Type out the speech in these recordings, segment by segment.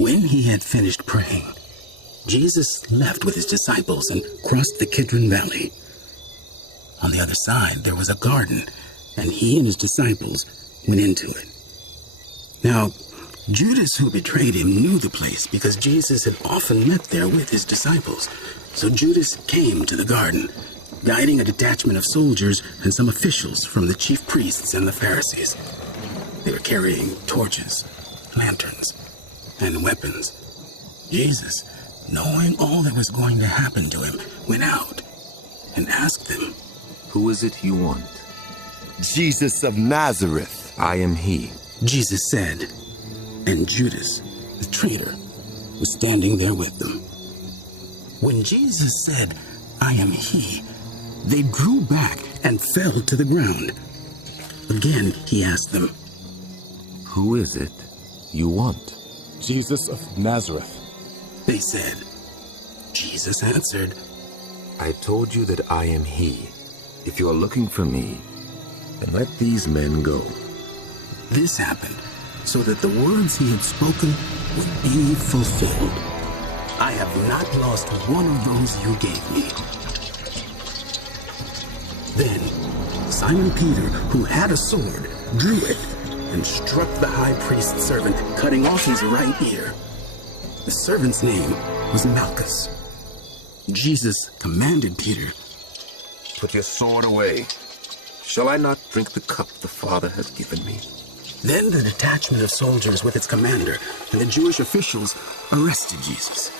When he had finished praying, Jesus left with his disciples and crossed the Kidron Valley. On the other side, there was a garden, and he and his disciples went into it. Now, Judas, who betrayed him, knew the place because Jesus had often met there with his disciples. So Judas came to the garden, guiding a detachment of soldiers and some officials from the chief priests and the Pharisees. They were carrying torches, lanterns, and weapons. Jesus, knowing all that was going to happen to him, went out and asked them, "Who is it you want?" Jesus of Nazareth. "I am he." Jesus said, and Judas, the traitor, was standing there with them. When Jesus said, "I am he," they drew back and fell to the ground. Again, he asked them, "Who is it you want?" Jesus of Nazareth. They said. Jesus answered, "I told you that I am he. If you are looking for me, then let these men go." This happened so that the words he had spoken would be fulfilled. "I have not lost one of those you gave me." Then Simon Peter, who had a sword, drew it and struck the high priest's servant, cutting off his right ear. The servant's name was Malchus. Jesus commanded Peter, "Put your sword away. Shall I not drink the cup the Father has given me?" Then the detachment of soldiers with its commander and the Jewish officials arrested Jesus.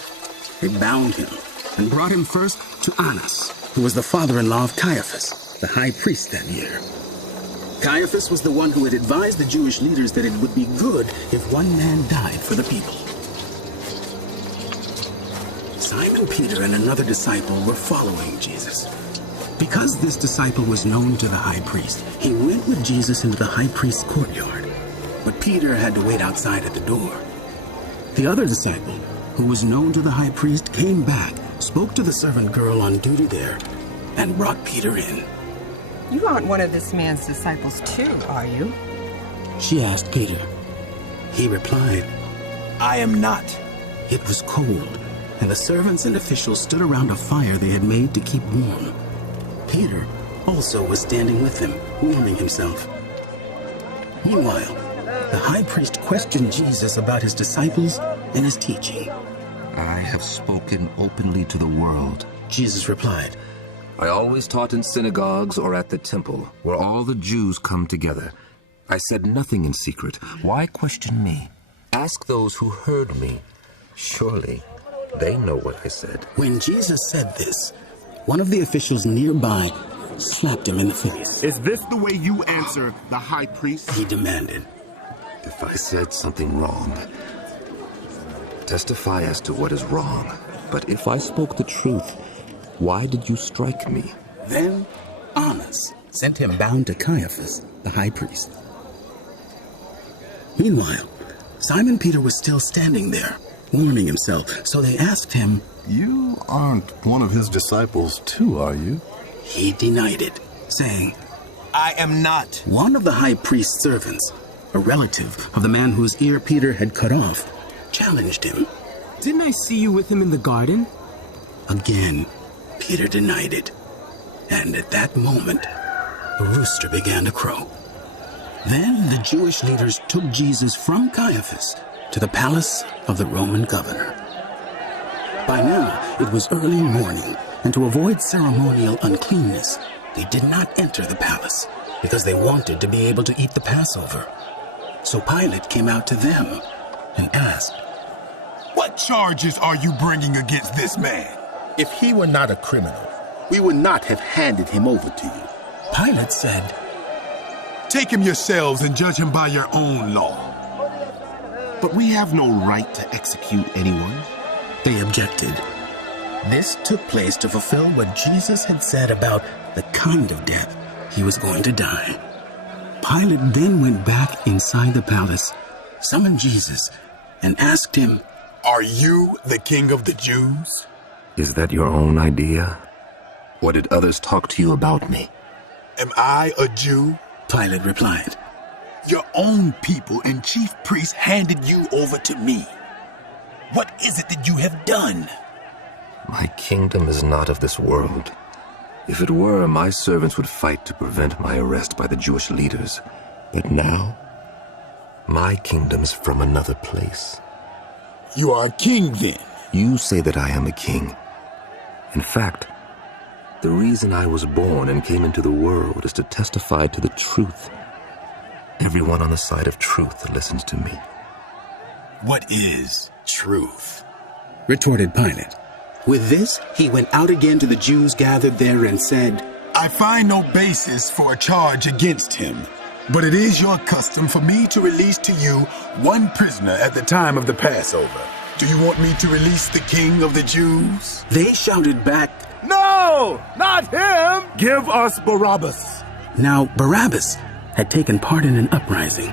They bound him and brought him first to Annas, who was the father-in-law of Caiaphas, the high priest that year. Caiaphas was the one who had advised the Jewish leaders that it would be good if one man died for the people. Simon Peter and another disciple were following Jesus. Because this disciple was known to the high priest, he went with Jesus into the high priest's courtyard. But Peter had to wait outside at the door. The other disciple, who was known to the high priest, came back, spoke to the servant girl on duty there, and brought Peter in. "You aren't one of this man's disciples too, are you?" She asked Peter. He replied, I am not. It was cold, and the servants and officials stood around a fire they had made to keep warm. Peter also was standing with them, warming himself. Meanwhile, the high priest questioned Jesus about his disciples and his teaching. "I have spoken openly to the world." Jesus replied, "I always taught in synagogues or at the temple, where all the Jews come together. I said nothing in secret. Why question me? Ask those who heard me. Surely they know what I said." When Jesus said this, one of the officials nearby slapped him in the face. Is this the way you answer the high priest? He demanded. If I said something wrong, testify as to what is wrong. But if I spoke the truth, why did you strike me? Then Annas sent him bound to Caiaphas, the high priest. Meanwhile, Simon Peter was still standing there, warming himself, so they asked him, "You aren't one of his disciples too, are you?" He denied it, saying, I am not. One of the high priest's servants, a relative of the man whose ear Peter had cut off, challenged him. Didn't I see you with him in the garden? Again, Peter denied it, and at that moment, a rooster began to crow. Then the Jewish leaders took Jesus from Caiaphas to the palace of the Roman governor. By now, it was early morning, and to avoid ceremonial uncleanness, they did not enter the palace because they wanted to be able to eat the Passover. So Pilate came out to them and asked, What charges are you bringing against this man? If he were not a criminal, we would not have handed him over to you. Pilate said, Take him yourselves and judge him by your own law. But we have no right to execute anyone. They objected. This took place to fulfill what Jesus had said about the kind of death he was going to die. Pilate then went back inside the palace, summoned Jesus, and asked him, Are you the king of the Jews? Is that your own idea? What did others talk to you about me? Am I a Jew? Pilate replied. Your own people and chief priests handed you over to me. What is it that you have done? My kingdom is not of this world. If it were, my servants would fight to prevent my arrest by the Jewish leaders. But now, my kingdom's from another place. You are a king then. You say that I am a king. In fact, the reason I was born and came into the world is to testify to the truth. Everyone on the side of truth listens to me. What is truth? Retorted Pilate. With this, he went out again to the Jews gathered there and said, I find no basis for a charge against him. But it is your custom for me to release to you one prisoner at the time of the Passover. Do you want me to release the king of the Jews? They shouted back, No, not him! Give us Barabbas. Now Barabbas had taken part in an uprising